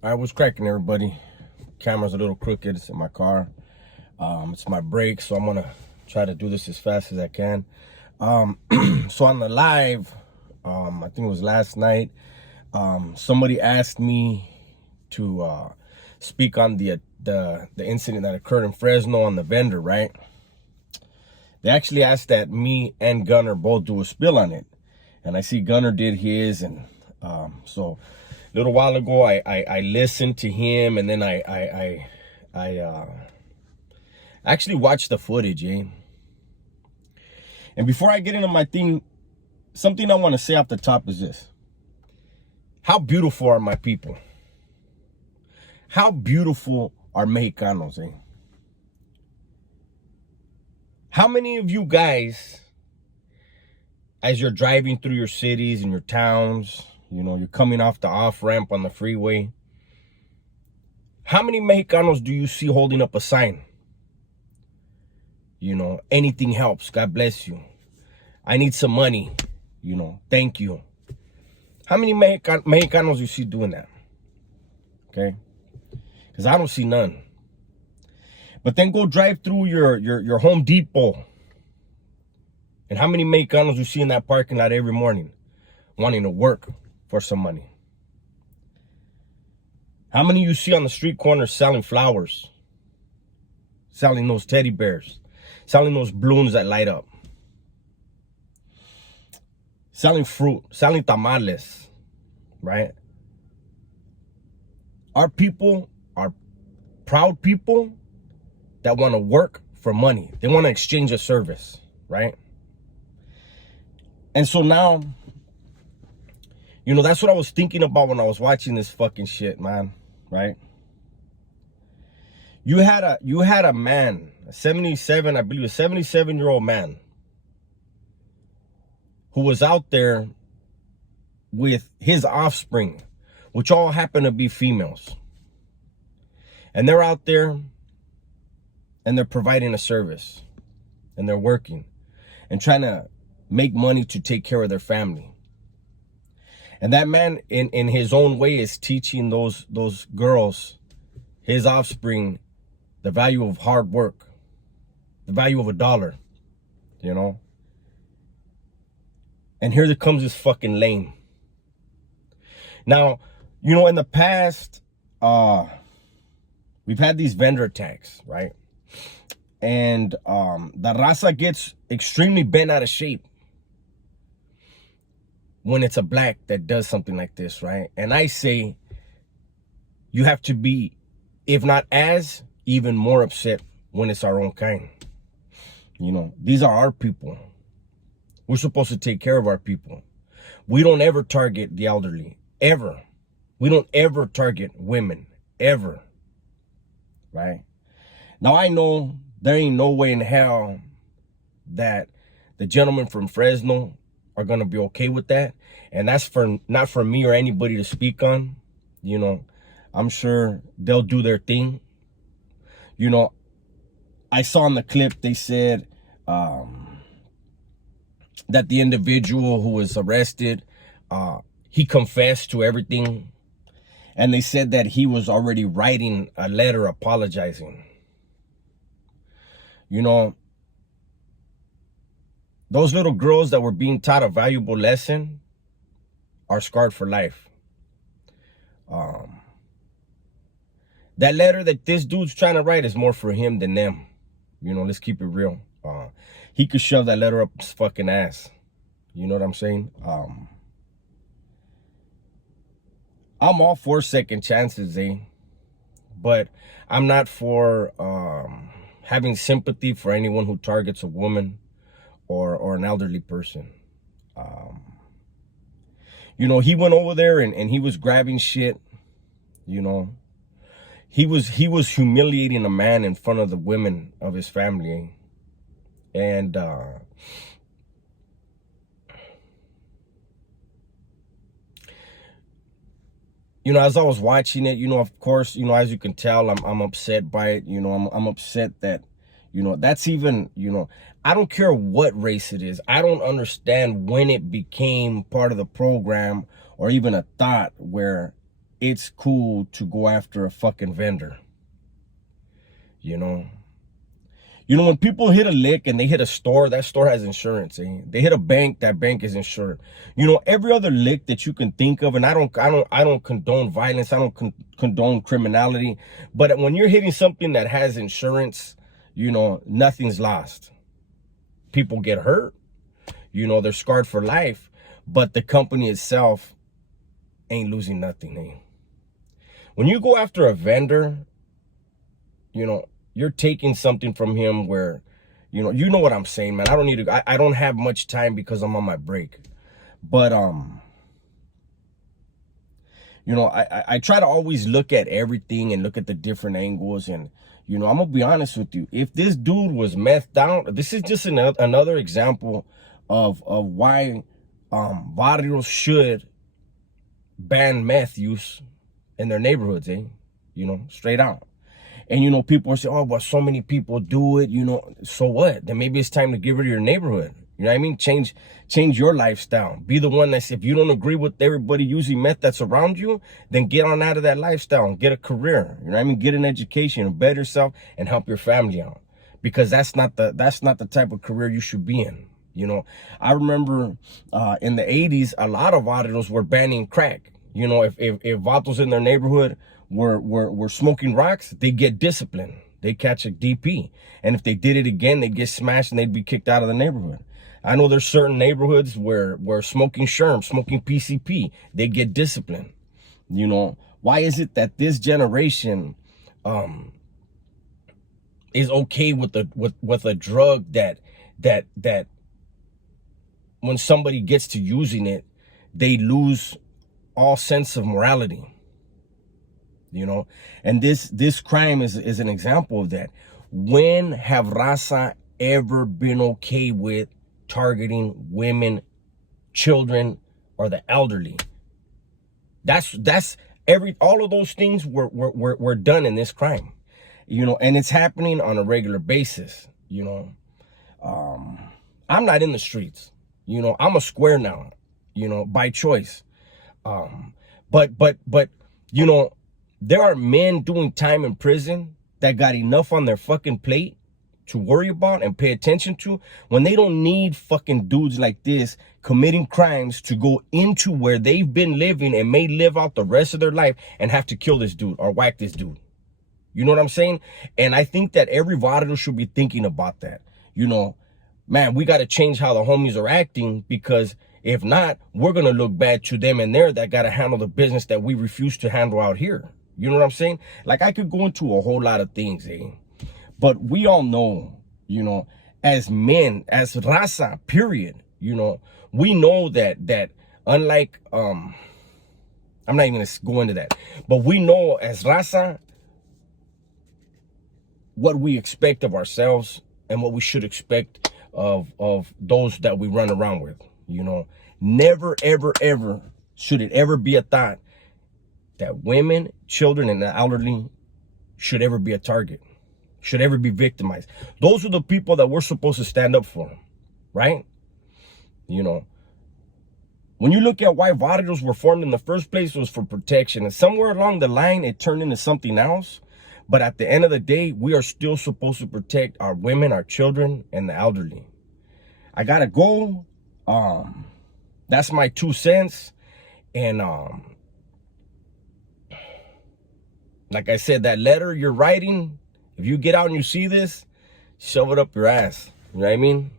I was cracking, everybody. Camera's a little crooked. It's in my car. It's my break, so I'm gonna try to do this as fast as I can. So on the live, I think it was last night, somebody asked me to speak on the incident that occurred in Fresno on the vendor, right? They actually asked that me and Gunner both do a spill on it, and I see Gunner did his, and so a little while ago I listened to him, and then I actually watched the footage, eh? And before I get into my thing, something I want to say off the top is this: how beautiful are my people? How beautiful are Mexicanos, eh? How many of you guys, as you're driving through your cities and your towns, you know, you're coming off the off-ramp on the freeway, how many Mexicanos do you see holding up a sign? You know, anything helps, God bless you. I need some money, you know, thank you. How many Mexicanos you see doing that? Okay? Because I don't see none. But then go drive through your Home Depot. And how many Mexicanos you see in that parking lot every morning wanting to work for some money? How many you see on the street corners selling flowers? Selling those teddy bears? Selling those balloons that light up? Selling fruit? Selling tamales? Right? Our people are proud people that want to work for money. They want to exchange a service, right? And so now, you know, that's what I was thinking about when I was watching this fucking shit, man, right? You had a man, a 77, I believe a 77-year-old man, who was out there with his offspring, which all happen to be females. And they're out there and they're providing a service, and they're working and trying to make money to take care of their family. And that man, in his own way, is teaching those girls, his offspring, the value of hard work, the value of a dollar, you know. And here comes this fucking lame. Now, you know, in the past, we've had these vendor attacks, right? And the raza gets extremely bent out of shape when it's a black that does something like this, right? And I say you have to be, if not as, even more upset when it's our own kind. You know, these are our people. We're supposed to take care of our people. We don't ever target the elderly, ever. We don't ever target women, ever, right? Now, I know there ain't no way in hell that the gentlemen from Fresno are going to be okay with that. And that's not for me or anybody to speak on. You know, I'm sure they'll do their thing. You know, I saw in the clip, they said that the individual who was arrested, he confessed to everything. And they said that he was already writing a letter apologizing. You know, those little girls that were being taught a valuable lesson are scarred for life. That letter that this dude's trying to write is more for him than them. You know, let's keep it real. He could shove that letter up his fucking ass. You know what I'm saying? I'm all for second chances, eh? But I'm not for having sympathy for anyone who targets a woman or an elderly person. You know, he went over there and he was grabbing shit. You know, he was humiliating a man in front of the women of his family. And you know, as I was watching it, you know, of course, you know, as you can tell, I'm upset by it. You know, I'm upset that, you know, that's even, you know, I don't care what race it is. I don't understand when it became part of the program or even a thought where it's cool to go after a fucking vendor. You know, when people hit a lick and they hit a store, that store has insurance. They hit a bank, that bank is insured. Every other lick that you can think of, and I don't condone violence. I don't condone criminality. But when you're hitting something that has insurance, nothing's lost. People get hurt. They're scarred for life. But the company itself ain't losing nothing. When you go after a vendor, you're taking something from him where, you know what I'm saying, man. I don't have much time because I'm on my break. But, I try to always look at everything and look at the different angles. And, I'm going to be honest with you. If this dude was methed out, this is just another example of why barrios should ban meth use in their neighborhoods, straight out. And, people are saying, oh, but so many people do it, so what? Then maybe it's time to get rid of your neighborhood. You know what I mean? Change your lifestyle. Be the one if you don't agree with everybody using meth that's around you, then get on out of that lifestyle and get a career. You know what I mean? Get an education, better yourself, and help your family out. Because that's not the type of career you should be in. I remember in the 80s, a lot of barrios were banning crack. If vatos in their neighborhood were smoking rocks, they get disciplined. They catch a DP. And if they did it again, they'd get smashed and they'd be kicked out of the neighborhood. I know there's certain neighborhoods where smoking sherm, smoking PCP, they get disciplined. Why is it that this generation is okay with a drug that when somebody gets to using it, they lose all sense of morality? And this crime is an example of that. When have Raza ever been okay with targeting women, children, or the elderly? All of those things were done in this crime, and it's happening on a regular basis. I'm not in the streets, I'm a square now, by choice. But there are men doing time in prison that got enough on their fucking plate to worry about and pay attention to, when they don't need fucking dudes like this committing crimes to go into where they've been living and may live out the rest of their life and have to kill this dude or whack this dude. You know what I'm saying? And I think that every barrio should be thinking about that. Man, we got to change how the homies are acting, because if not, we're going to look bad to them and there that got to handle the business that we refuse to handle out here. You know what I'm saying? Like, I could go into a whole lot of things, but we all know, as men, as Raza, period, we know that unlike, I'm not even going to go into that, but we know as Raza what we expect of ourselves and what we should expect of those that we run around with. Never, ever, ever should it ever be a thought that women, children, and the elderly should ever be a target, should ever be victimized. Those are the people that we're supposed to stand up for, right? When you look at why barrios were formed in the first place, it was for protection. And somewhere along the line, it turned into something else. But at the end of the day, we are still supposed to protect our women, our children, and the elderly. I gotta go. That's my 2 cents. And like I said, that letter you're writing, if you get out and you see this, shove it up your ass. You know what I mean?